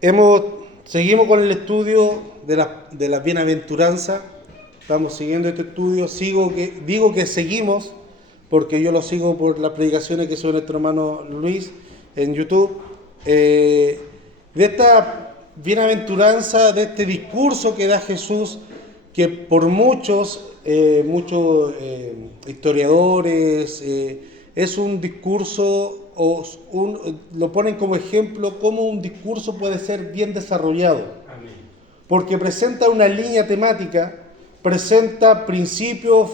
Seguimos con el estudio de la bienaventuranza. Estamos siguiendo este estudio. Digo que seguimos porque yo lo sigo por las predicaciones que sube nuestro hermano Luis en YouTube. De esta bienaventuranza, de este discurso que da Jesús, que por muchos historiadores es un discurso lo ponen como ejemplo cómo un discurso puede ser bien desarrollado. Amén. Porque presenta una línea temática, presenta principios,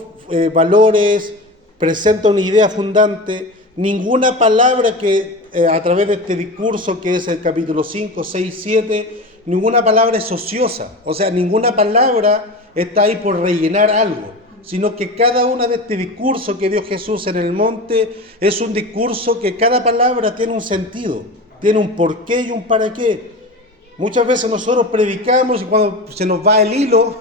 valores, presenta una idea fundante. Ninguna palabra que a través de este discurso, que es el capítulo 5, 6, 7, ninguna palabra es ociosa. O sea, ninguna palabra está ahí por rellenar algo, sino que cada una de este discurso que dio Jesús en el monte es un discurso que cada palabra tiene un sentido, tiene un porqué y un para qué. Muchas veces nosotros predicamos y cuando se nos va el hilo,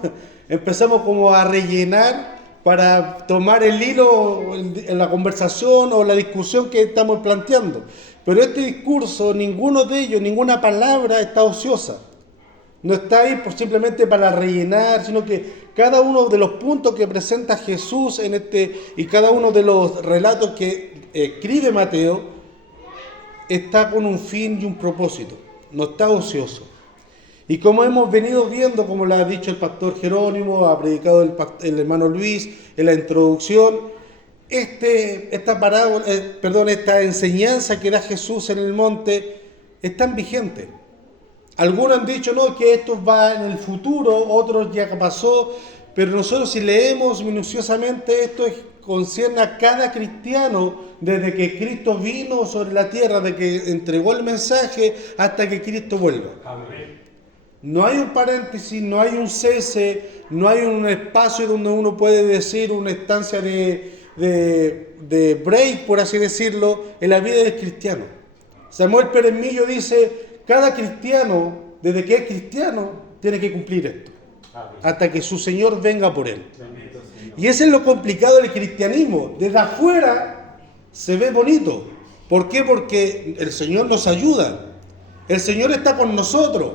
empezamos como a rellenar para tomar el hilo en la conversación o la discusión que estamos planteando. Pero este discurso, ninguno de ellos, ninguna palabra está ociosa. No está ahí simplemente para rellenar, sino que cada uno de los puntos que presenta Jesús y cada uno de los relatos que escribe Mateo está con un fin y un propósito, no está ocioso. Y como hemos venido viendo, como lo ha dicho el pastor Jerónimo, ha predicado el hermano Luis en la introducción, esta enseñanza que da Jesús en el monte es tan vigente. Algunos han dicho no, que esto va en el futuro, otros ya pasó, pero nosotros si leemos minuciosamente esto concierne a cada cristiano desde que Cristo vino sobre la tierra, de que entregó el mensaje hasta que Cristo vuelva. Amén. No hay un paréntesis, no hay un cese, no hay un espacio donde uno puede decir una estancia de break, por así decirlo, en la vida del cristiano. Samuel Pérez Millo dice: cada cristiano, desde que es cristiano, tiene que cumplir esto, hasta que su Señor venga por él. Y ese es lo complicado del cristianismo. Desde afuera se ve bonito. ¿Por qué? Porque el Señor nos ayuda. El Señor está con nosotros.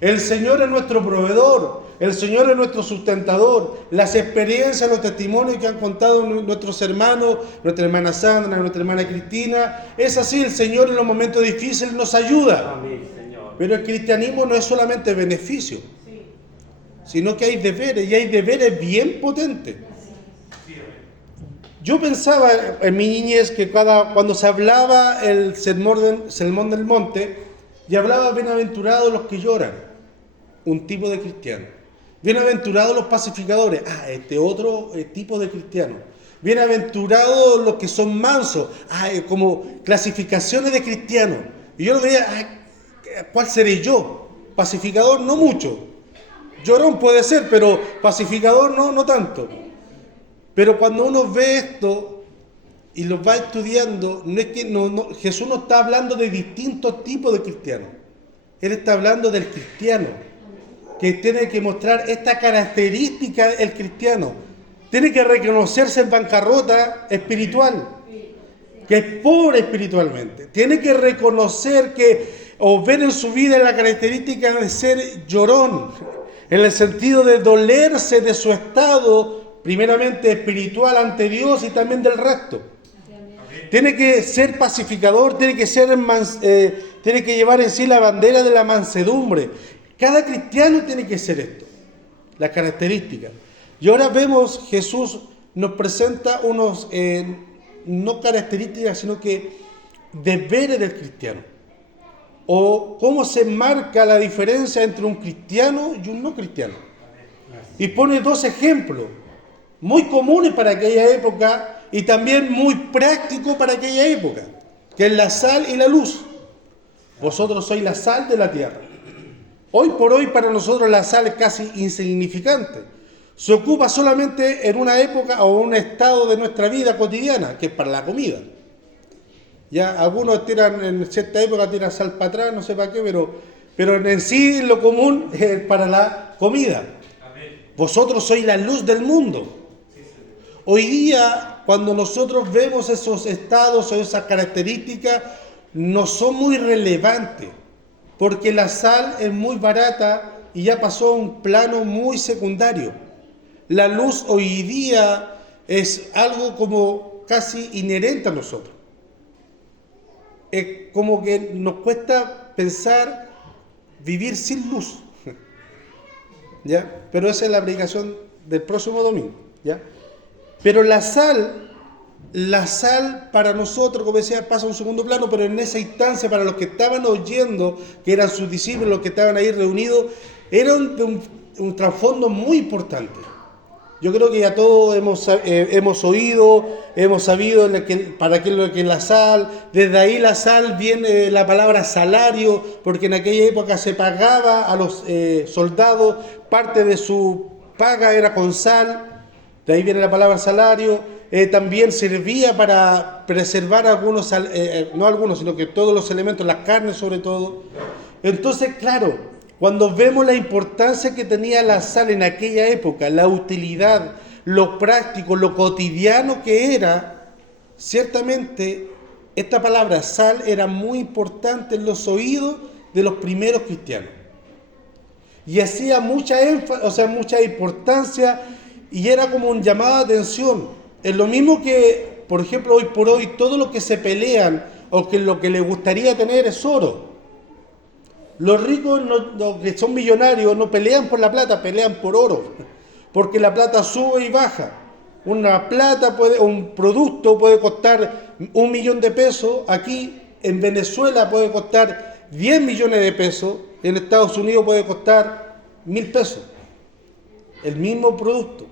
El Señor es nuestro proveedor. El Señor es nuestro sustentador. Las experiencias, los testimonios que han contado nuestros hermanos, nuestra hermana Sandra, nuestra hermana Cristina, es así. El Señor en los momentos difíciles nos ayuda. Amén, Señor. Pero el cristianismo no es solamente beneficio, sino que hay deberes, y hay deberes bien potentes. Yo pensaba en mi niñez que cuando se hablaba el sermón del monte, y hablaba: bienaventurados los que lloran, un tipo de cristiano. Bienaventurados los pacificadores, este otro tipo de cristiano. Bienaventurados los que son mansos, como clasificaciones de cristianos. Y yo lo veía, ¿cuál seré yo? Pacificador no mucho. Llorón puede ser, pero pacificador no tanto. Pero cuando uno ve esto y lo va estudiando, Jesús no está hablando de distintos tipos de cristianos. Él está hablando del cristiano, que tiene que mostrar esta característica del cristiano. Tiene que reconocerse en bancarrota espiritual, que es pobre espiritualmente. Tiene que reconocer o ver en su vida la característica de ser llorón, en el sentido de dolerse de su estado, primeramente espiritual ante Dios y también del resto. Tiene que ser pacificador, tiene que llevar en sí la bandera de la mansedumbre. Cada cristiano tiene que ser esto, las características. Y ahora vemos, Jesús nos presenta unos, no características, sino que deberes del cristiano. O cómo se marca la diferencia entre un cristiano y un no cristiano. Y pone dos ejemplos muy comunes para aquella época y también muy prácticos para aquella época, que es la sal y la luz. Vosotros sois la sal de la tierra. Hoy por hoy para nosotros la sal es casi insignificante. Se ocupa solamente en una época o un estado de nuestra vida cotidiana, que es para la comida. Ya algunos en cierta época tiran sal para atrás, no sé para qué, pero en sí lo común es para la comida. Amén. Vosotros sois la luz del mundo. Hoy día, cuando nosotros vemos esos estados o esas características, no son muy relevantes. porque la sal es muy barata y ya pasó a un plano muy secundario. La luz hoy día es algo como casi inherente a nosotros. Es como que nos cuesta pensar vivir sin luz. ¿Ya? Pero esa es la predicación del próximo domingo. ¿Ya? Pero la sal para nosotros, como decía, pasa a un segundo plano, pero en esa instancia, para los que estaban oyendo, que eran sus discípulos, los que estaban ahí reunidos, era un trasfondo muy importante. Yo creo que ya todos hemos oído, hemos sabido para qué es lo que es la sal. Desde ahí la sal viene la palabra salario, porque en aquella época se pagaba a los soldados, parte de su paga era con sal, de ahí viene la palabra salario. También servía para preservar no algunos, sino que todos los elementos, las carnes sobre todo. Entonces, claro, cuando vemos la importancia que tenía la sal en aquella época, la utilidad, lo práctico, lo cotidiano que era, ciertamente esta palabra sal era muy importante en los oídos de los primeros cristianos. Y hacía mucha énfasis, mucha importancia, y era como un llamado de atención. Es lo mismo que, por ejemplo, hoy por hoy, todo lo que se pelean o que lo que les gustaría tener es oro. Los ricos, los que son millonarios, no pelean por la plata, pelean por oro. Porque la plata sube y baja. Un producto puede costar 1 millón de pesos. Aquí en Venezuela puede costar 10 millones de pesos. En Estados Unidos puede costar 1.000 pesos. El mismo producto.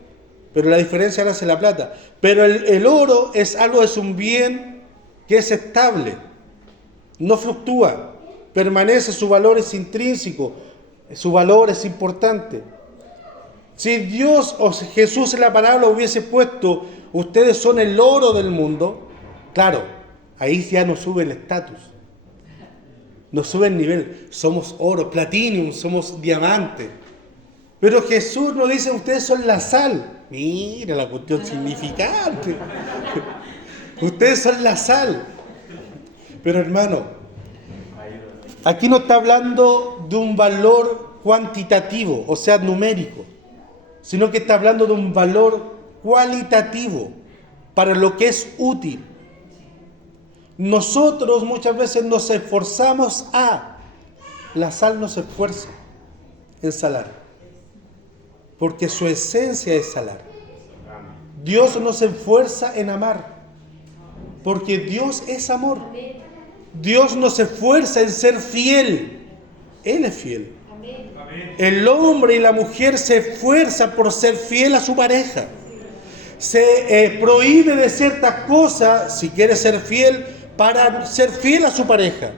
Pero la diferencia la hace la plata. Pero el oro es un bien que es estable. No fluctúa. Permanece, su valor es intrínseco, su valor es importante. Si Dios o Jesús en la palabra hubiese puesto, ustedes son el oro del mundo, claro, ahí ya no sube el estatus, no sube el nivel, somos oro, platinum, somos diamante. Pero Jesús nos dice, ustedes son la sal. Mira la cuestión significante. Ustedes son la sal. Pero hermano, aquí no está hablando de un valor cuantitativo, o sea, numérico, sino que está hablando de un valor cualitativo para lo que es útil. Nosotros muchas veces nos esforzamos la sal no se esfuerza en salar, porque su esencia es salar. Dios no se esfuerza en amar, porque Dios es amor. Dios no se esfuerza en ser fiel, Él es fiel. El hombre y la mujer se esfuerzan por ser fiel a su pareja. Se prohíbe de ciertas cosas, si quiere ser fiel, para ser fiel a su pareja.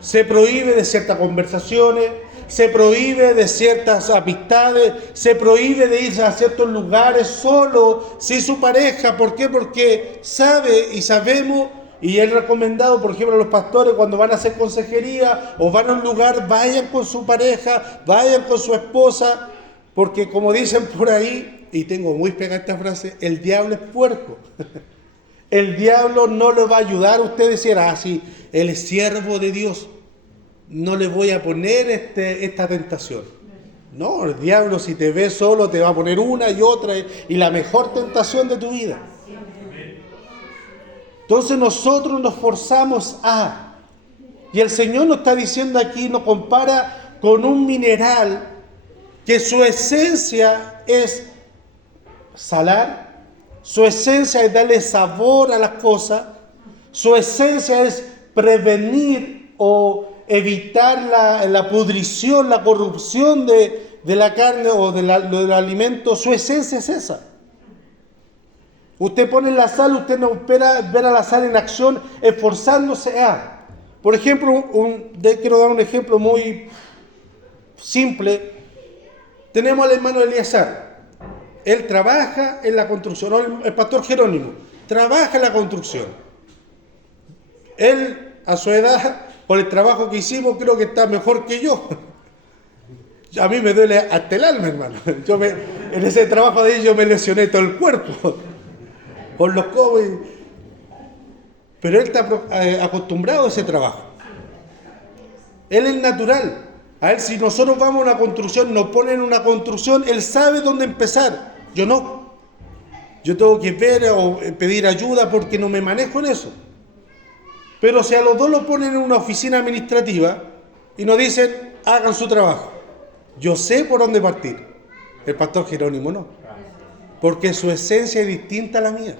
Se prohíbe de ciertas conversaciones, se prohíbe de ciertas amistades, se prohíbe de ir a ciertos lugares solo, sin su pareja. ¿Por qué? Porque sabemos. Y es recomendado, por ejemplo, a los pastores cuando van a hacer consejería o van a un lugar, vayan con su pareja, vayan con su esposa, porque como dicen por ahí, y tengo muy pegada esta frase, el diablo es puerco. El diablo no le va a ayudar a usted a decir, sí, él es siervo de Dios, no le voy a poner esta tentación. No, el diablo si te ve solo te va a poner una y otra y la mejor tentación de tu vida. Entonces nosotros nos forzamos y el Señor nos está diciendo aquí, nos compara con un mineral que su esencia es salar, su esencia es darle sabor a las cosas, su esencia es prevenir o evitar la pudrición, la corrupción de la carne o del alimento. Su esencia es esa. Usted pone la sal, usted no espera ver a la sal en acción, esforzándose Por ejemplo, quiero dar un ejemplo muy simple. Tenemos al hermano Elíasar. Él trabaja en la construcción, o el pastor Jerónimo, trabaja en la construcción. Él, a su edad, por el trabajo que hicimos, creo que está mejor que yo. A mí me duele hasta el alma, hermano. En ese trabajo de ellos me lesioné todo el cuerpo. Por los codos. Pero él está acostumbrado a ese trabajo. Él es natural. A Él, si nosotros vamos a una construcción, nos ponen una construcción, Él sabe dónde empezar. Yo no. Yo tengo que ver o pedir ayuda porque no me manejo en eso. Pero si a los dos lo ponen en una oficina administrativa y nos dicen, hagan su trabajo, yo sé por dónde partir. El pastor Jerónimo no. Porque su esencia es distinta a la mía.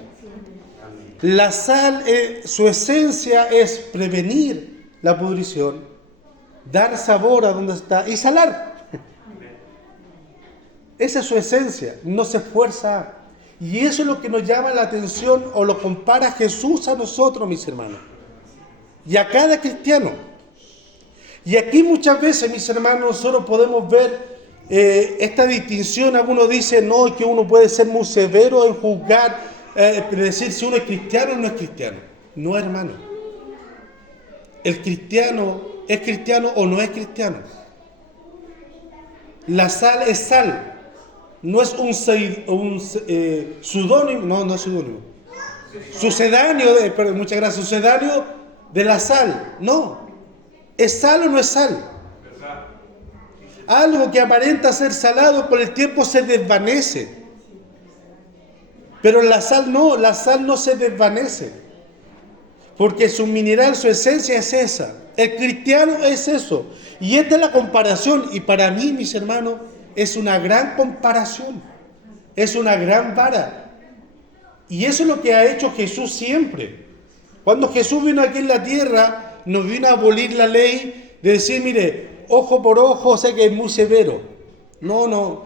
La sal, su esencia es prevenir la pudrición, dar sabor a donde está y salar. Esa es su esencia, no se esfuerza. Y eso es lo que nos llama la atención o lo compara Jesús a nosotros, mis hermanos. Y a cada cristiano. Y aquí muchas veces, mis hermanos, nosotros podemos ver esta distinción. Algunos dicen, no, que uno puede ser muy severo en juzgar, decir si uno es cristiano o no es cristiano. No, hermano. El cristiano es cristiano o no es cristiano. La sal es sal. No es un pseudónimo, no es pseudónimo. Sucedáneo, muchas gracias, sucedáneo de la sal. No. ¿Es sal o no es sal? Algo que aparenta ser salado con el tiempo se desvanece. Pero la sal no se desvanece. Porque su mineral, su esencia es esa. El cristiano es eso. Y esta es la comparación. Y para mí, mis hermanos, es una gran comparación. Es una gran vara. Y eso es lo que ha hecho Jesús siempre. Cuando Jesús vino aquí en la tierra, nos vino a abolir la ley de decir, mire, ojo por ojo, sé que es muy severo. No,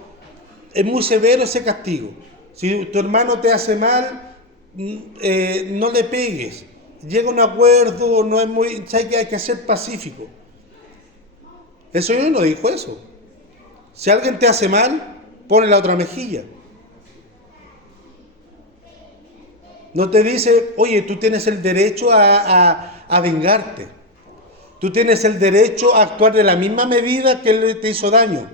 es muy severo ese castigo. Si tu hermano te hace mal, no le pegues. Llega a un acuerdo, no es muy, sé que hay que ser pacífico. El Señor no dijo eso. Si alguien te hace mal, ponle la otra mejilla. No te dice, oye, tú tienes el derecho a vengarte. Tú tienes el derecho a actuar de la misma medida que él te hizo daño.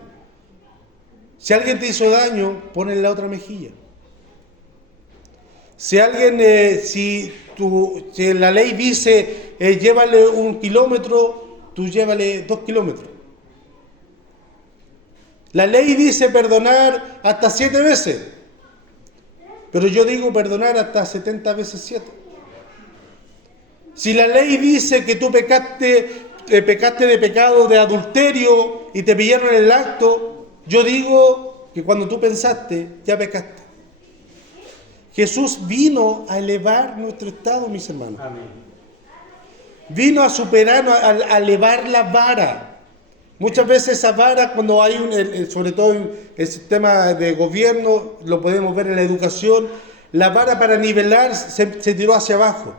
Si alguien te hizo daño, ponle la otra mejilla. Si alguien, si la ley dice, llévale 1 kilómetro, tú llévale 2 kilómetros. La ley dice perdonar hasta 7 veces. Pero yo digo perdonar hasta 70 veces 7. Si la ley dice que tú pecaste de pecado de adulterio y te pillaron en el acto, yo digo que cuando tú pensaste, ya pecaste. Jesús vino a elevar nuestro estado, mis hermanos. Amén. Vino a superar, a elevar la vara. Muchas veces esa vara, cuando hay sobre todo en el sistema de gobierno, lo podemos ver en la educación, la vara para nivelar se tiró hacia abajo.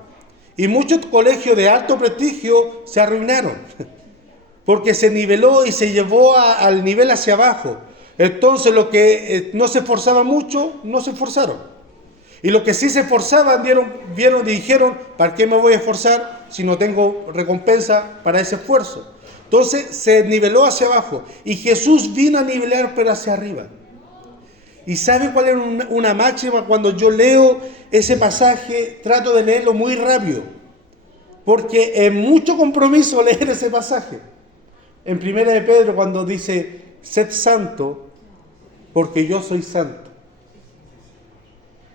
Y muchos colegios de alto prestigio se arruinaron, porque se niveló y se llevó al nivel hacia abajo. Entonces los que no se esforzaban mucho, no se esforzaron. Y los que sí se esforzaban, vieron y dijeron, ¿para qué me voy a esforzar si no tengo recompensa para ese esfuerzo? Entonces se niveló hacia abajo. Y Jesús vino a nivelar pero hacia arriba. ¿Y sabe cuál era una máxima? Cuando yo leo ese pasaje, trato de leerlo muy rápido. Porque es mucho compromiso leer ese pasaje. En 1 de Pedro, cuando dice, sed santo, porque yo soy santo.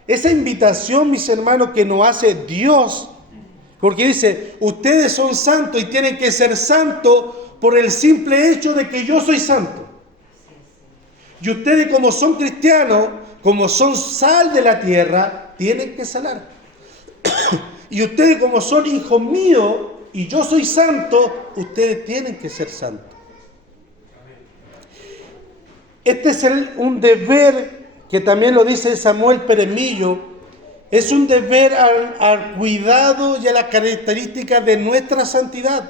Esa invitación, mis hermanos, que nos hace Dios, porque dice, ustedes son santos y tienen que ser santos por el simple hecho de que yo soy santo. Y ustedes, como son cristianos, como son sal de la tierra, tienen que salar. Y ustedes, como son hijos míos y yo soy santo, ustedes tienen que ser santos. Este es un deber que también lo dice Samuel Peremillo, es un deber al cuidado y a las características de nuestra santidad.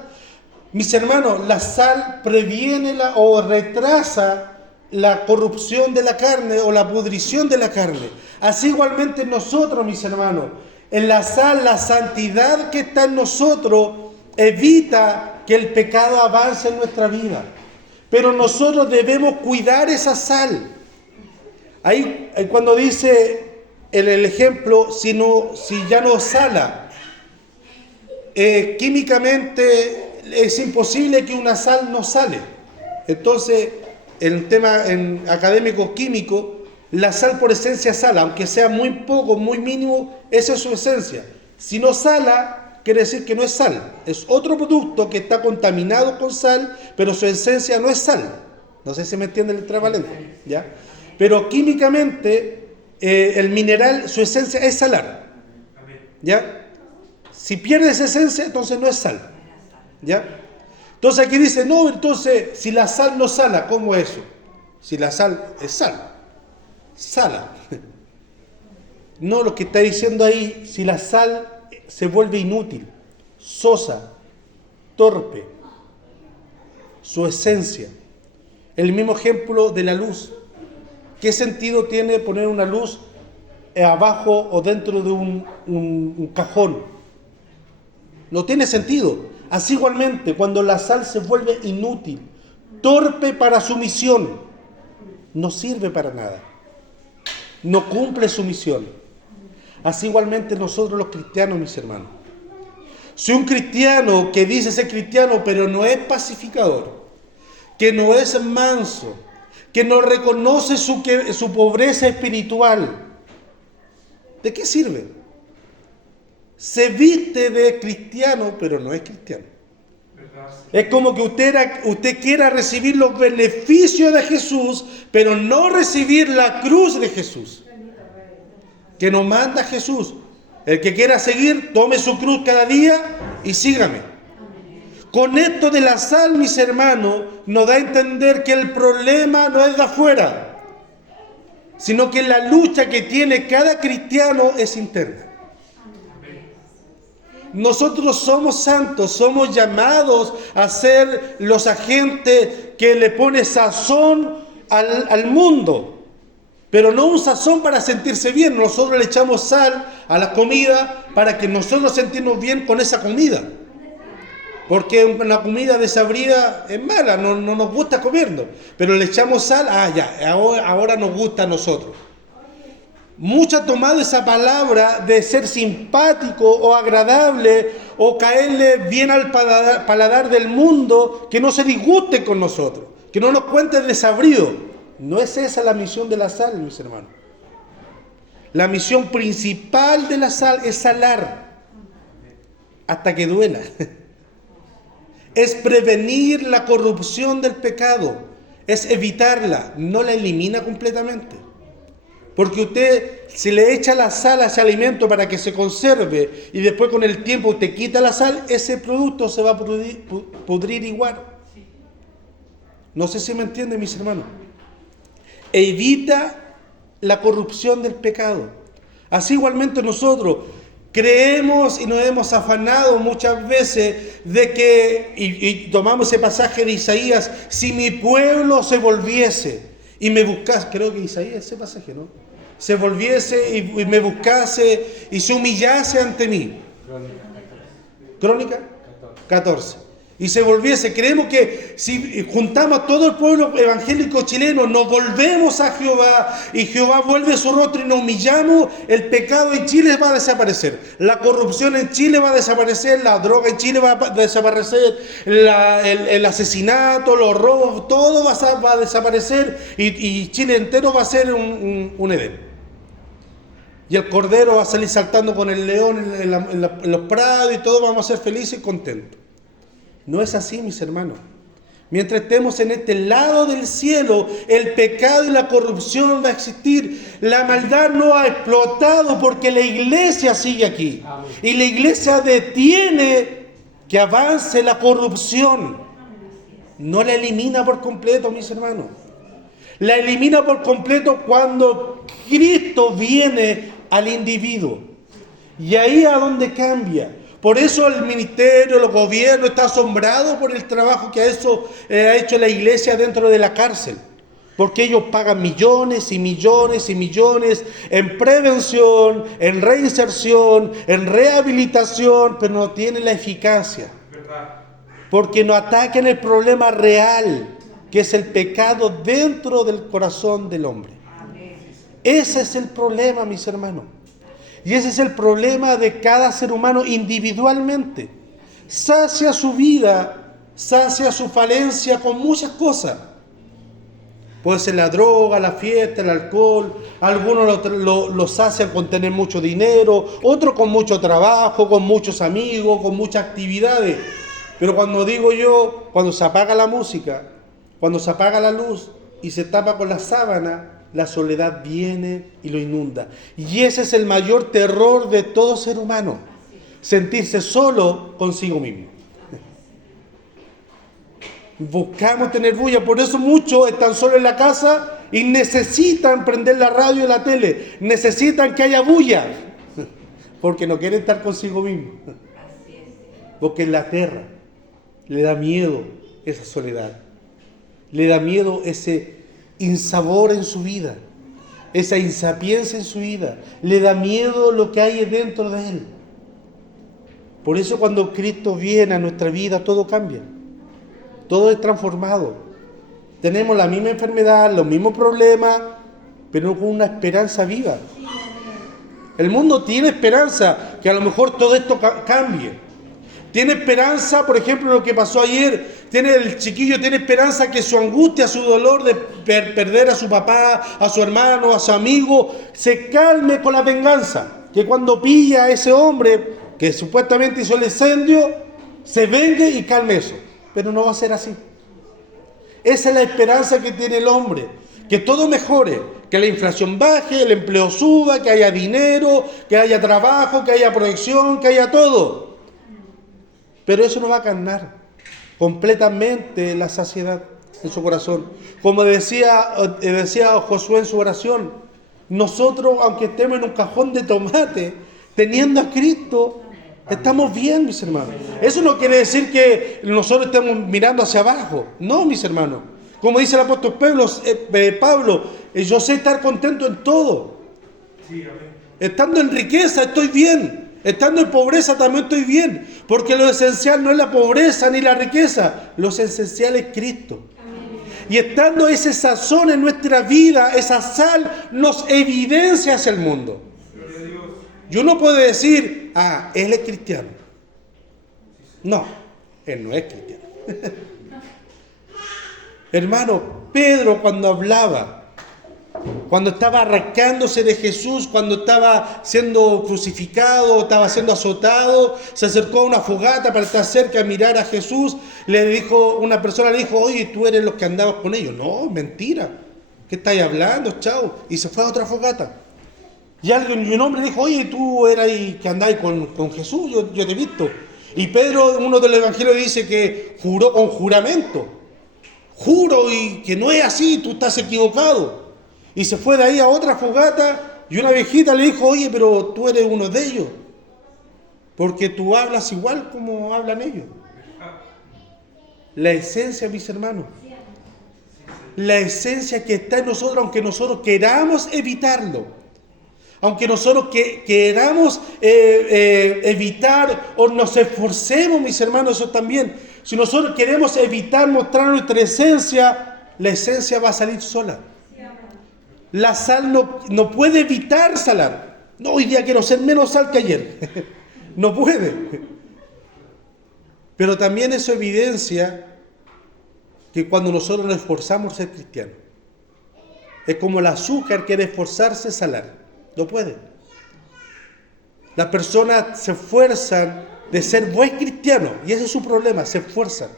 Mis hermanos, la sal previene o retrasa la corrupción de la carne o la pudrición de la carne. Así igualmente nosotros, mis hermanos, en la sal, la santidad que está en nosotros evita que el pecado avance en nuestra vida. Pero nosotros debemos cuidar esa sal. Ahí cuando dice el ejemplo, si ya no sala, químicamente es imposible que una sal no sale. Entonces, en tema académico químico, la sal por esencia sala, aunque sea muy poco, muy mínimo, esa es su esencia. Si no sala, quiere decir que no es sal. Es otro producto que está contaminado con sal, pero su esencia no es sal. No sé si me entiende el equivalente, ¿ya? Pero químicamente, el mineral, su esencia es salar, ¿ya? Si pierde esa esencia, entonces no es sal, ¿ya? Entonces aquí dice, no, entonces, si la sal no sala, ¿cómo es eso? Si la sal es sal, sala. No, lo que está diciendo ahí, si la sal se vuelve inútil, sosa, torpe, su esencia. El mismo ejemplo de la luz. ¿Qué sentido tiene poner una luz abajo o dentro de un cajón? No tiene sentido. Así igualmente, cuando la sal se vuelve inútil, torpe para su misión, no sirve para nada. No cumple su misión. Así igualmente nosotros los cristianos, mis hermanos. Si un cristiano que dice ser cristiano pero no es pacificador, que no es manso, que no reconoce su pobreza espiritual, ¿de qué sirve? Se viste de cristiano, pero no es cristiano. Es como que usted quiera recibir los beneficios de Jesús, pero no recibir la cruz de Jesús, que nos manda Jesús. El que quiera seguir, tome su cruz cada día y sígame. Con esto de la sal, mis hermanos, nos da a entender que el problema no es de afuera, sino que la lucha que tiene cada cristiano es interna. Nosotros somos santos, somos llamados a ser los agentes que le pone sazón al mundo, pero no un sazón para sentirse bien. Nosotros le echamos sal a la comida para que nosotros sentirnos bien con esa comida. Porque una comida desabrida es mala, no nos gusta comiendo. Pero le echamos sal, ahora nos gusta a nosotros. Muchos han tomado esa palabra de ser simpático o agradable o caerle bien al paladar del mundo, que no se disguste con nosotros, que no nos cuente desabrido. No es esa la misión de la sal, mis hermanos. La misión principal de la sal es salar hasta que duela. Es prevenir la corrupción del pecado, es evitarla, no la elimina completamente. Porque usted, si le echa la sal a ese alimento para que se conserve y después con el tiempo usted quita la sal, ese producto se va a pudrir igual. No sé si me entienden, mis hermanos. Evita la corrupción del pecado. Así igualmente nosotros creemos y nos hemos afanado muchas veces de que, y tomamos ese pasaje de Isaías, si mi pueblo se volviese y me buscase, creo que Isaías ese pasaje, ¿no? Se volviese y me buscase y se humillase ante mí. Crónica 14. Y se volviese. Creemos que si juntamos a todo el pueblo evangélico chileno, nos volvemos a Jehová y Jehová vuelve su rostro y nos humillamos, el pecado en Chile va a desaparecer. La corrupción en Chile va a desaparecer, la droga en Chile va a desaparecer, el asesinato, los robos, todo va a desaparecer y Chile entero va a ser un Edén. Y el cordero va a salir saltando con el león en los prados y todos vamos a ser felices y contentos. No es así, mis hermanos. Mientras estemos en este lado del cielo, el pecado y la corrupción va a existir. La maldad no ha explotado porque la iglesia sigue aquí. Y la iglesia detiene que avance la corrupción. No la elimina por completo, mis hermanos. La elimina por completo cuando Cristo viene al individuo. Y ahí a donde cambia. Por eso el ministerio, los gobiernos están asombrados por el trabajo que ha hecho la iglesia dentro de la cárcel. Porque ellos pagan millones y millones y millones en prevención, en reinserción, en rehabilitación, pero no tienen la eficacia. Porque no atacan el problema real, que es el pecado dentro del corazón del hombre. Ese es el problema, mis hermanos. Y ese es el problema de cada ser humano individualmente. Sacia su vida sacia su falencia con muchas cosas. Puede ser la droga, la fiesta, el alcohol. Algunos lo sacian con tener mucho dinero, otros con mucho trabajo, con muchos amigos, con muchas actividades. Pero cuando digo yo, cuando se apaga la música, cuando se apaga la luz y se tapa con la sábana, la soledad viene y lo inunda. Y ese es el mayor terror de todo ser humano, sentirse solo consigo mismo. Buscamos tener bulla, por eso muchos están solos en la casa y necesitan prender la radio y la tele, necesitan que haya bulla, porque no quieren estar consigo mismo, porque en la tierra le da miedo esa soledad, le da miedo ese insabor en su vida, esa insapiencia en su vida, le da miedo lo que hay dentro de él. Por eso cuando Cristo viene a nuestra vida todo cambia. Todo es transformado. Tenemos la misma enfermedad, los mismos problemas, pero con una esperanza viva. El mundo tiene esperanza que a lo mejor todo esto cambie. Tiene esperanza, por ejemplo, lo que pasó ayer. El chiquillo tiene esperanza que su angustia, su dolor de perder a su papá, a su hermano, a su amigo, se calme con la venganza. Que cuando pilla a ese hombre que supuestamente hizo el incendio, se vengue y calme eso. Pero no va a ser así. Esa es la esperanza que tiene el hombre. Que todo mejore, que la inflación baje, el empleo suba, que haya dinero, que haya trabajo, que haya proyección, que haya todo. Pero eso no va a calmar completamente la saciedad en su corazón. Como decía Josué en su oración, nosotros, aunque estemos en un cajón de tomate, teniendo a Cristo, estamos bien, mis hermanos. Eso no quiere decir que nosotros estemos mirando hacia abajo. No, mis hermanos. Como dice el apóstol Pablo, yo sé estar contento en todo. Estando en riqueza estoy bien. Estando en pobreza también estoy bien. Porque lo esencial no es la pobreza ni la riqueza. Lo esencial es Cristo. Y estando ese sazón en nuestra vida, esa sal nos evidencia hacia el mundo. Y uno puede decir, él es cristiano. No, él no es cristiano. Hermano, Pedro cuando hablaba, cuando estaba arrancándose de Jesús, cuando estaba siendo crucificado, estaba siendo azotado, se acercó a una fogata para estar cerca a mirar a Jesús, una persona le dijo, oye, tú eres los que andabas con ellos. No, mentira. ¿Qué estáis hablando? Chao. Y se fue a otra fogata. Y un hombre dijo, oye, tú eras que andáis con Jesús, yo te he visto. Y Pedro, uno de los evangelios, dice que juró con juramento. Juro y que no es así, tú estás equivocado. Y se fue de ahí a otra fogata y una viejita le dijo, oye, pero tú eres uno de ellos. Porque tú hablas igual como hablan ellos. La esencia, mis hermanos. La esencia que está en nosotros, aunque nosotros queramos evitarlo. Aunque nosotros queramos evitar o nos esforcemos, mis hermanos, eso también. Si nosotros queremos evitar mostrar nuestra esencia, la esencia va a salir sola. La sal no puede evitar salar. No, hoy día quiero ser menos sal que ayer. No puede. Pero también eso evidencia que cuando nosotros nos esforzamos ser cristianos, es como el azúcar quiere esforzarse a salar. No puede. Las personas se esfuerzan de ser buen cristiano y ese es su problema, se esfuerzan.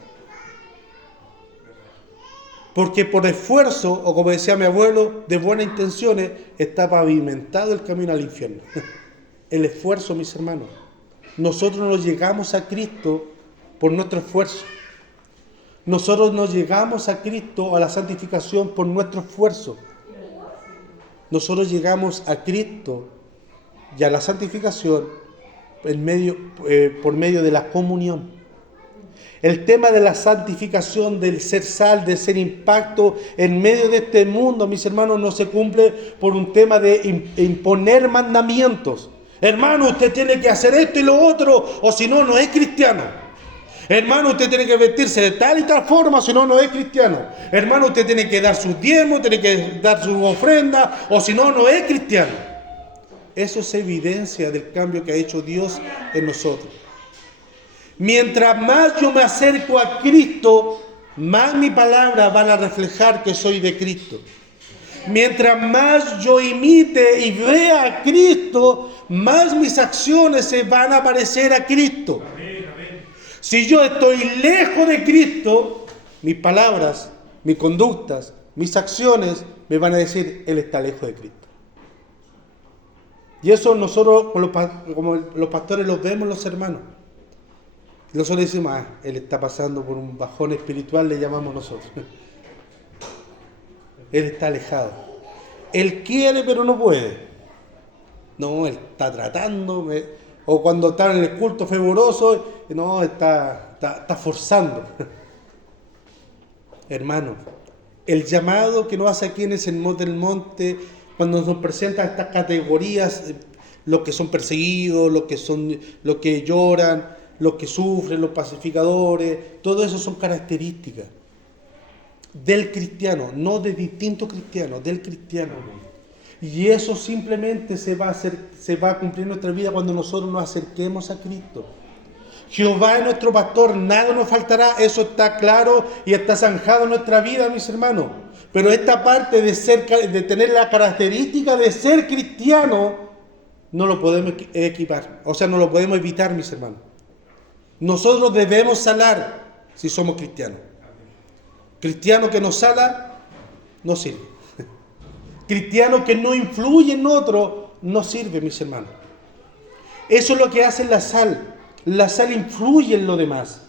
Porque por esfuerzo, o como decía mi abuelo, de buenas intenciones, está pavimentado el camino al infierno. El esfuerzo, mis hermanos. Nosotros no llegamos a Cristo por nuestro esfuerzo. Nosotros no llegamos a Cristo, a la santificación, por nuestro esfuerzo. Nosotros llegamos a Cristo y a la santificación por medio de la comunión. El tema de la santificación, del ser sal, de ser impacto en medio de este mundo, mis hermanos, no se cumple por un tema de imponer mandamientos. Hermano, usted tiene que hacer esto y lo otro, o si no, no es cristiano. Hermano, usted tiene que vestirse de tal y tal forma, si no, no es cristiano. Hermano, usted tiene que dar sus diezmos, tiene que dar su ofrenda, o si no, no es cristiano. Eso es evidencia del cambio que ha hecho Dios en nosotros. Mientras más yo me acerco a Cristo, más mi palabra van a reflejar que soy de Cristo. Mientras más yo imite y vea a Cristo, más mis acciones se van a parecer a Cristo. Si yo estoy lejos de Cristo, mis palabras, mis conductas, mis acciones me van a decir, Él está lejos de Cristo. Y eso nosotros, como los pastores, los vemos los hermanos. Nosotros decimos, Él está pasando por un bajón espiritual, le llamamos nosotros. Él está alejado. Él quiere, pero no puede. No, Él está tratando. O cuando está en el culto fervoroso, no, está forzando. Hermano, el llamado que nos hace aquí en el Sermón del Monte, cuando nos presenta estas categorías, los que son perseguidos, los que lloran, los que sufren, los pacificadores, todo eso son características del cristiano, no de distintos cristianos, del cristiano. Y eso simplemente se va a cumplir en nuestra vida cuando nosotros nos acerquemos a Cristo. Jehová es nuestro pastor, nada nos faltará, eso está claro y está zanjado en nuestra vida, mis hermanos. Pero esta parte de tener la característica de ser cristiano, no lo podemos no lo podemos evitar, mis hermanos. Nosotros debemos salar si somos cristianos. Cristiano que no sala, no sirve. Cristiano que no influye en otro, no sirve, mis hermanos. Eso es lo que hace la sal. La sal influye en lo demás.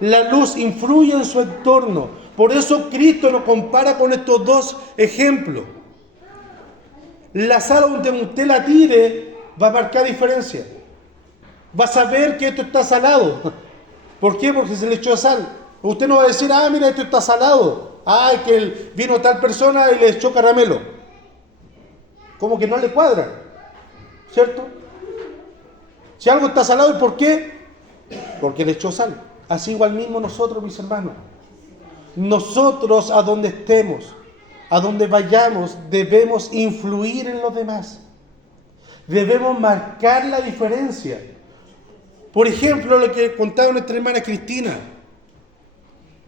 La luz influye en su entorno. Por eso Cristo nos compara con estos dos ejemplos. La sal donde usted la tire va a marcar diferencia. Va a saber que esto está salado. ¿Por qué? Porque se le echó sal. Usted no va a decir, mira, esto está salado. Es que vino tal persona y le echó caramelo. Como que no le cuadra. ¿Cierto? Si algo está salado, ¿y por qué? Porque le echó sal. Así igual mismo nosotros, mis hermanos. Nosotros, a donde estemos, a donde vayamos, debemos influir en los demás. Debemos marcar la diferencia. Por ejemplo, lo que contaba nuestra hermana Cristina.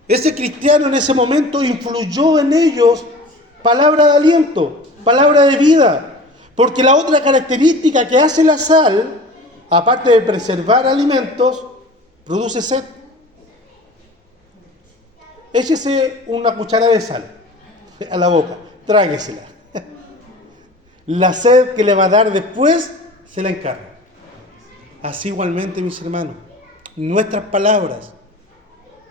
Ese cristiano en ese momento influyó en ellos palabra de aliento, palabra de vida. Porque la otra característica que hace la sal, aparte de preservar alimentos, produce sed. Échese una cucharada de sal a la boca, tráguesela. La sed que le va a dar después se la encarga. Así igualmente, mis hermanos, nuestras palabras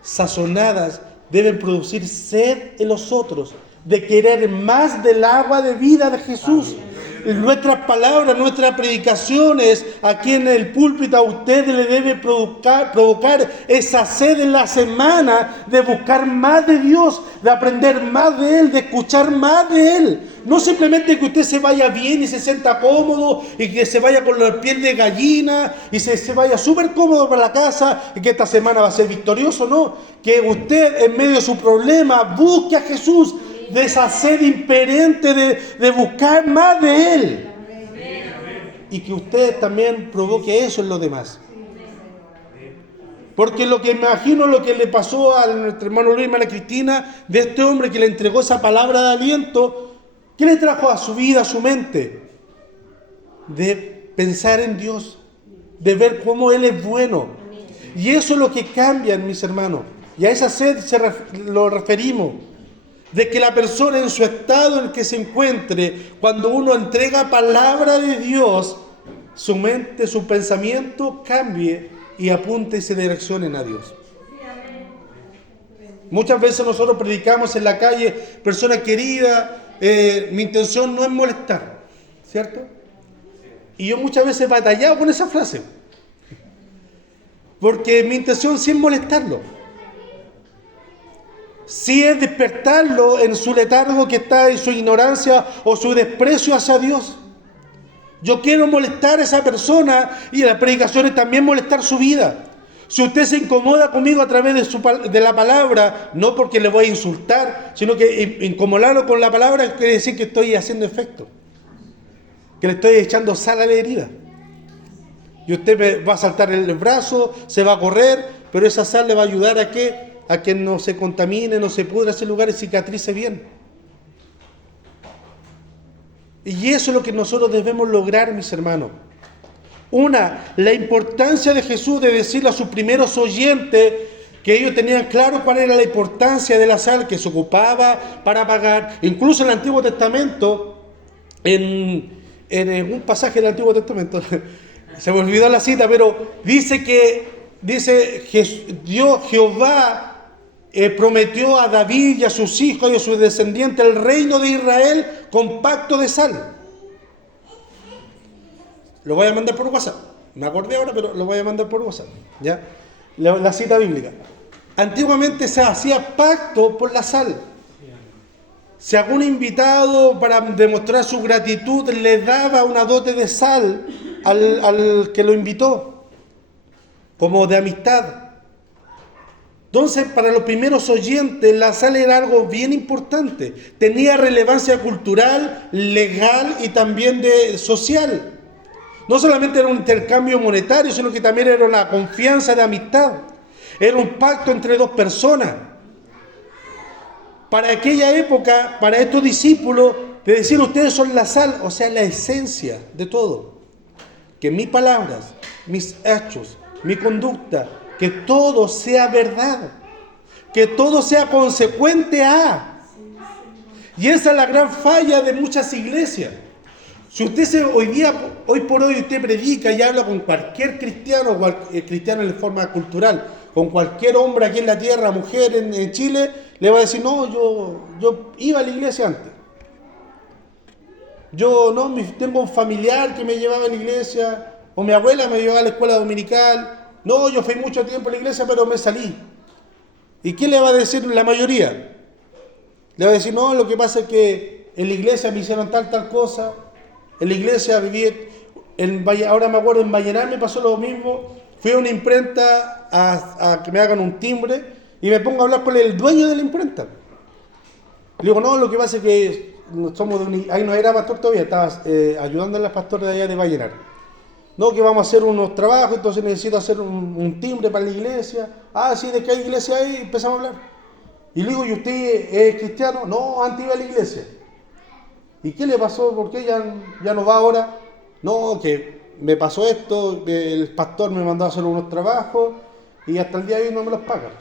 sazonadas deben producir sed en los otros, de querer más del agua de vida de Jesús. Nuestras palabras, nuestras predicaciones aquí en el púlpito a usted le debe provocar esa sed en la semana de buscar más de Dios, de aprender más de Él, de escuchar más de Él. No simplemente que usted se vaya bien y se sienta cómodo y que se vaya con la piel de gallina y se vaya súper cómodo para la casa y que esta semana va a ser victorioso, no. Que usted en medio de su problema busque a Jesús, de esa sed imperente de buscar más de Él. Y que usted también provoque eso en los demás. Porque lo que imagino, lo que le pasó a nuestro hermano Luis y hermana Cristina, de este hombre que le entregó esa palabra de aliento, ¿qué le trajo a su vida, a su mente? De pensar en Dios, de ver cómo Él es bueno. Y eso es lo que cambia, mis hermanos. Y a esa sed lo referimos. De que la persona en su estado en el que se encuentre, cuando uno entrega palabra de Dios, su mente, su pensamiento cambie y apunte y se direccionen a Dios. Muchas veces nosotros predicamos en la calle, persona querida, mi intención no es molestar, ¿cierto? Y yo muchas veces he batallado con esa frase, porque mi intención sí es molestarlo. Si es despertarlo en su letargo que está, en su ignorancia o su desprecio hacia Dios. Yo quiero molestar a esa persona y en las predicaciones también molestar su vida. Si usted se incomoda conmigo a través de la palabra, no porque le voy a insultar, sino que incomodarlo con la palabra quiere decir que estoy haciendo efecto. Que le estoy echando sal a la herida. y usted va a saltar el brazo, se va a correr, pero esa sal le va a ayudar a que no se contamine, no se pudra ese lugar y cicatrice bien. Y eso es lo que nosotros debemos lograr, mis hermanos. La importancia de Jesús de decirle a sus primeros oyentes que ellos tenían claro cuál era la importancia de la sal que se ocupaba para pagar. Incluso en el Antiguo Testamento, en un pasaje del Antiguo Testamento, se me olvidó la cita, pero dice Jehová prometió a David y a sus hijos y a sus descendientes el reino de Israel con pacto de sal. Lo voy a mandar por WhatsApp. Me acordé ahora, pero lo voy a mandar por WhatsApp. ¿Ya? La cita bíblica. Antiguamente se hacía pacto por la sal. Si algún invitado, para demostrar su gratitud, le daba una dote de sal al que lo invitó, como de amistad. Entonces, para los primeros oyentes, la sal era algo bien importante. Tenía relevancia cultural, legal y también social. No solamente era un intercambio monetario, sino que también era una confianza de amistad. Era un pacto entre dos personas. Para aquella época, para estos discípulos, de decir ustedes son la sal, o sea, la esencia de todo. Que mis palabras, mis hechos, mi conducta, que todo sea verdad. Que todo sea consecuente a. Y esa es la gran falla de muchas iglesias. Si usted hoy por hoy usted predica y habla con cualquier cristiano, cristiano en forma cultural, con cualquier hombre aquí en la tierra, mujer en Chile, le va a decir, no, yo iba a la iglesia antes. Tengo un familiar que me llevaba a la iglesia, o mi abuela me llevaba a la escuela dominical. No, yo fui mucho tiempo a la iglesia, pero me salí. ¿Y qué le va a decir la mayoría? Le va a decir, no, lo que pasa es que en la iglesia me hicieron tal cosa. En la iglesia viví, ahora me acuerdo, en Vallenar me pasó lo mismo. Fui a una imprenta a que me hagan un timbre y me pongo a hablar con el dueño de la imprenta. Le digo, no, lo que pasa es que somos ahí no era pastor todavía, estaba ayudando a las pastores de allá de Vallenar. No, que vamos a hacer unos trabajos, entonces necesito hacer un timbre para la iglesia. Ah, sí, ¿de qué iglesia hay? Empezamos a hablar. Y le digo, ¿y usted es cristiano? No, antes iba a la iglesia. ¿Y qué le pasó? ¿Por qué ya no va ahora? No, que me pasó esto, el pastor me mandó a hacer unos trabajos y hasta el día de hoy no me los pagan.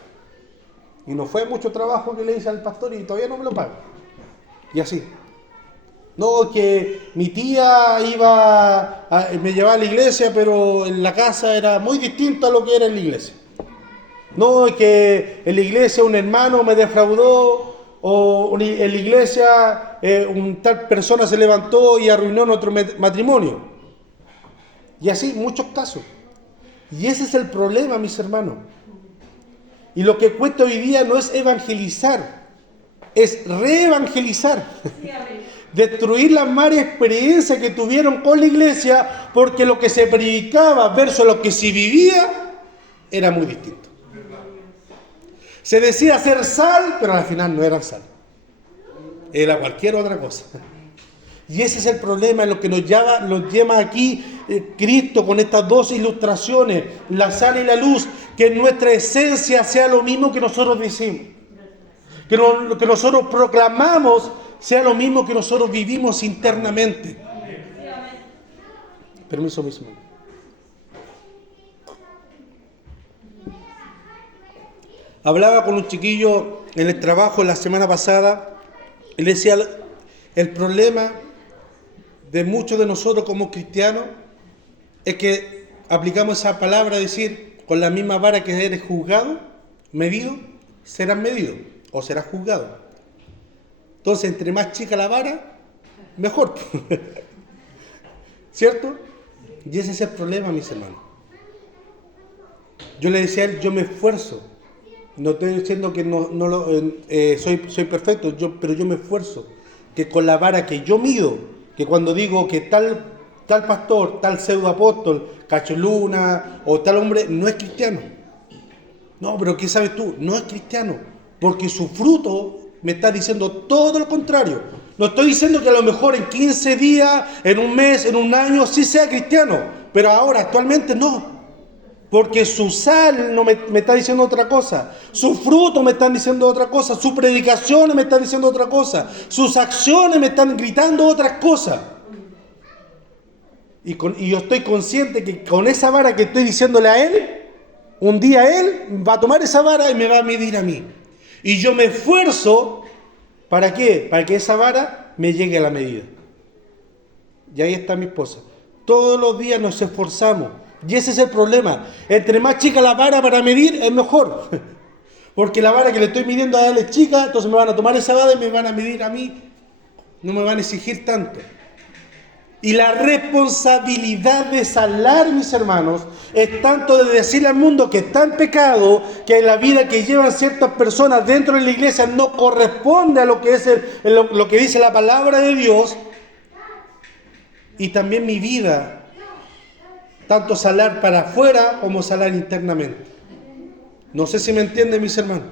Y no fue mucho trabajo que le hice al pastor y todavía no me lo pagan. Y así. No, que mi tía me llevaba a la iglesia, pero en la casa era muy distinto a lo que era en la iglesia. No, que en la iglesia un hermano me defraudó, o en la iglesia tal persona se levantó y arruinó nuestro matrimonio. Y así, muchos casos. Y ese es el problema, mis hermanos. Y lo que cuesta hoy día no es evangelizar, es reevangelizar. Destruir las malas experiencias que tuvieron con la iglesia, porque lo que se predicaba versus lo que se vivía era muy distinto. Se decía ser sal, pero al final no era sal. Era cualquier otra cosa. Y ese es el problema, lo que nos lleva aquí Cristo con estas dos ilustraciones, la sal y la luz, que nuestra esencia sea lo mismo que nosotros decimos. Que lo que nosotros proclamamos sea lo mismo que nosotros vivimos internamente. Permiso mismo. Hablaba con un chiquillo en el trabajo la semana pasada y le decía, el problema de muchos de nosotros como cristianos es que aplicamos esa palabra, decir, con la misma vara que eres juzgado, medido, serás medido o serás juzgado. Entonces, entre más chica la vara, mejor. ¿Cierto? Y ese es el problema, mis hermanos. Yo le decía a él, yo me esfuerzo. No estoy diciendo que soy perfecto, pero yo me esfuerzo. Que con la vara que yo mido, que cuando digo que tal pastor, tal pseudoapóstol, Cacholuna o tal hombre no es cristiano. No, pero ¿qué sabes tú? No es cristiano. Porque su fruto me está diciendo todo lo contrario. No estoy diciendo que a lo mejor en 15 días, en un mes, en un año, sí sea cristiano, pero ahora, actualmente no. Porque su sal no me está diciendo otra cosa, sus frutos me están diciendo otra cosa, sus predicaciones me están diciendo otra cosa, sus acciones me están gritando otras cosas. Y yo estoy consciente que con esa vara que estoy diciéndole a él, un día él va a tomar esa vara y me va a medir a mí. Y yo me esfuerzo, ¿para qué? Para que esa vara me llegue a la medida. Y ahí está mi esposa. Todos los días nos esforzamos. Y ese es el problema. Entre más chica la vara para medir, es mejor. Porque la vara que le estoy midiendo a él es chica, entonces me van a tomar esa vara y me van a medir a mí. No me van a exigir tanto. Y la responsabilidad de salar, mis hermanos, es tanto de decirle al mundo que está en pecado, que la vida que llevan ciertas personas dentro de la iglesia no corresponde a lo que es lo que dice la palabra de Dios. Y también mi vida, tanto salar para afuera como salar internamente. No sé si me entienden, mis hermanos.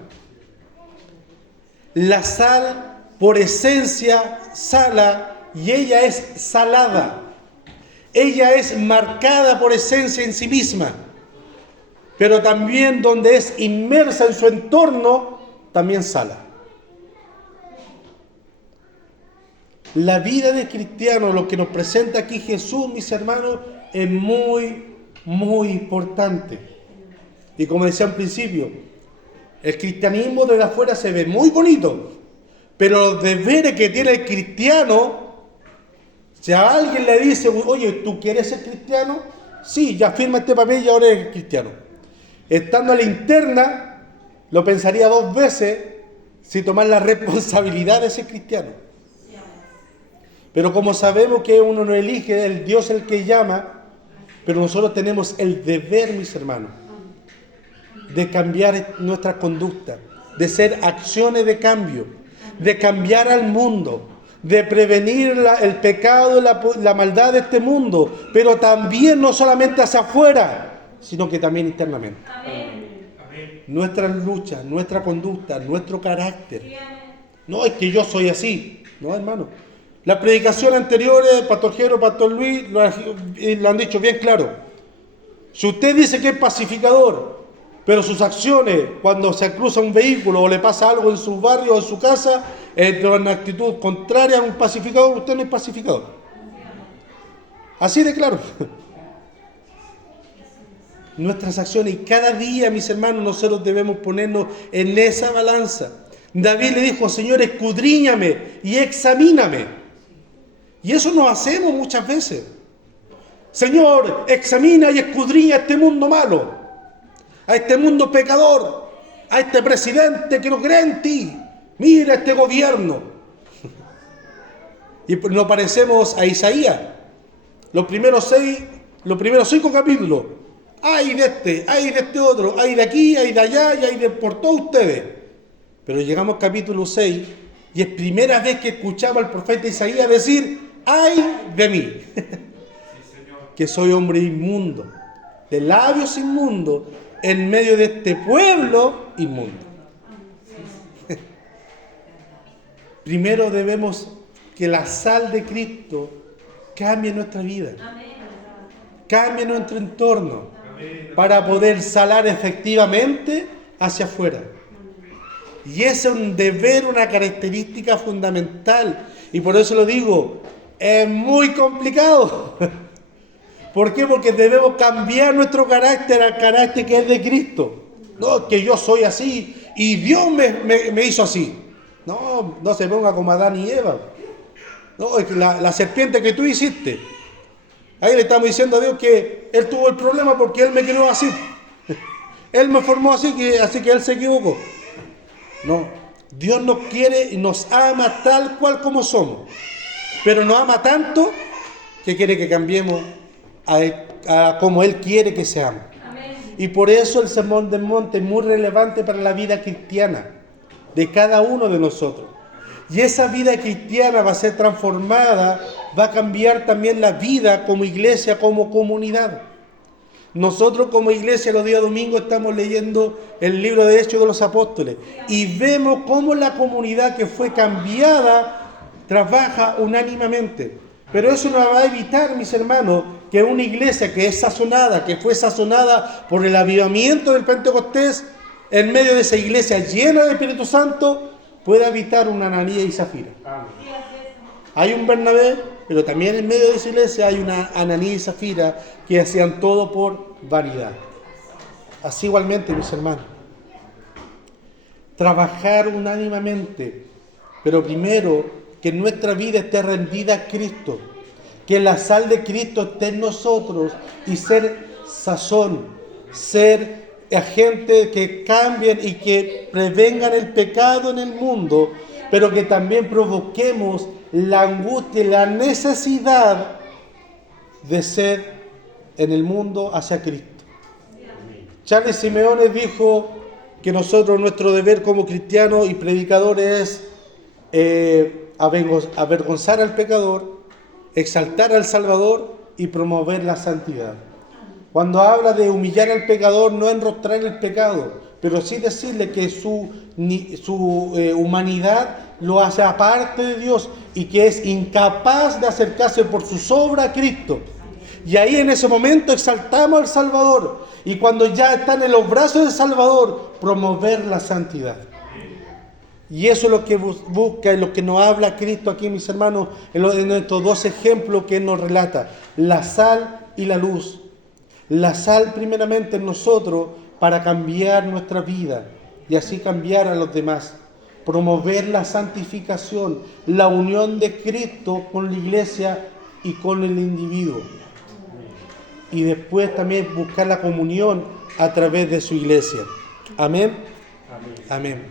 La sal, por esencia, sala, y ella es salada. Ella es marcada por esencia en sí misma. Pero también donde es inmersa en su entorno, también sala. La vida de cristiano, lo que nos presenta aquí Jesús, mis hermanos, es muy, muy importante. Y como decía al principio, el cristianismo desde afuera se ve muy bonito, pero los deberes que tiene el cristiano, si a alguien le dice, oye, ¿tú quieres ser cristiano? Sí, ya firma este papel y ahora eres cristiano. Estando a la interna, lo pensaría 2 veces si tomar la responsabilidad de ser cristiano. Pero como sabemos que uno no elige, el Dios es el que llama, pero nosotros tenemos el deber, mis hermanos, de cambiar nuestra conducta, de hacer acciones de cambio, de cambiar al mundo, de prevenir el pecado y la maldad de este mundo, pero también no solamente hacia afuera, sino que también internamente. Amén. Nuestra lucha, nuestra conducta, nuestro carácter. No es que yo soy así, no, hermano. Las predicaciones anteriores, Pastor Jero, Pastor Luis, lo han dicho bien claro. Si usted dice que es pacificador, pero sus acciones, cuando se cruza un vehículo o le pasa algo en su barrio o en su casa, es de una actitud contraria a un pacificador, usted no es pacificador. Así de claro. Nuestras acciones, y cada día, mis hermanos, nosotros debemos ponernos en esa balanza. David le dijo, Señor, escudriñame y examíname. Y eso nos hacemos muchas veces. Señor, examina y escudriña este mundo malo, a este mundo pecador, a este presidente que no cree en ti. Mira este gobierno. Y nos parecemos a Isaías. Los primeros 5 capítulos. Ay de este otro, ay de aquí, ay de allá, y hay de por todos ustedes. Pero llegamos al capítulo 6 y es primera vez que escuchamos al profeta Isaías decir, ay de mí, que soy hombre inmundo, de labios inmundos, en medio de este pueblo inmundo. Primero debemos que la sal de Cristo cambie nuestra vida, cambie nuestro entorno, para poder salar efectivamente hacia afuera. Y ese es un deber, una característica fundamental. Y por eso lo digo, es muy complicado. ¿Por qué? Porque debemos cambiar nuestro carácter al carácter que es de Cristo. No, que yo soy así y Dios me hizo así. No, no se ponga como Adán y Eva. No, es que la serpiente que tú hiciste. Ahí le estamos diciendo a Dios que Él tuvo el problema porque Él me creó así. Él me formó así que Él se equivocó. No, Dios nos quiere y nos ama tal cual como somos. Pero nos ama tanto que quiere que cambiemos a como Él quiere que seamos. Amén. Y por eso el Sermón del Monte es muy relevante para la vida cristiana de cada uno de nosotros. Y esa vida cristiana va a ser transformada, va a cambiar también la vida como iglesia, como comunidad. Nosotros como iglesia los días domingos estamos leyendo el libro de Hechos de los Apóstoles y vemos cómo la comunidad que fue cambiada trabaja unánimemente. Pero eso no va a evitar, mis hermanos, que una iglesia que es sazonada, que fue sazonada por el avivamiento del Pentecostés, en medio de esa iglesia llena del Espíritu Santo, pueda evitar una Ananías y Zafira. Hay un Bernabé, pero también en medio de esa iglesia hay una Ananías y Zafira que hacían todo por vanidad. Así igualmente, mis hermanos. Trabajar unánimemente, pero primero que nuestra vida esté rendida a Cristo, que la sal de Cristo esté en nosotros y ser sazón, ser agentes que cambien y que prevengan el pecado en el mundo, pero que también provoquemos la angustia y la necesidad de ser en el mundo hacia Cristo. Charles Simeone dijo que nosotros, nuestro deber como cristianos y predicadores es avergonzar al pecador, exaltar al Salvador y promover la santidad. Cuando habla de humillar al pecador, no enrostrar el pecado, pero sí decirle que su humanidad lo hace aparte de Dios y que es incapaz de acercarse por su obra a Cristo. Y ahí en ese momento exaltamos al Salvador. Y cuando ya están en los brazos del Salvador, promover la santidad. Y eso es lo que busca, es lo que nos habla Cristo aquí, mis hermanos, en estos dos ejemplos que Él nos relata. La sal y la luz. La sal primeramente en nosotros para cambiar nuestra vida y así cambiar a los demás. Promover la santificación, la unión de Cristo con la iglesia y con el individuo. Y después también buscar la comunión a través de su iglesia. Amén. Amén. Amén.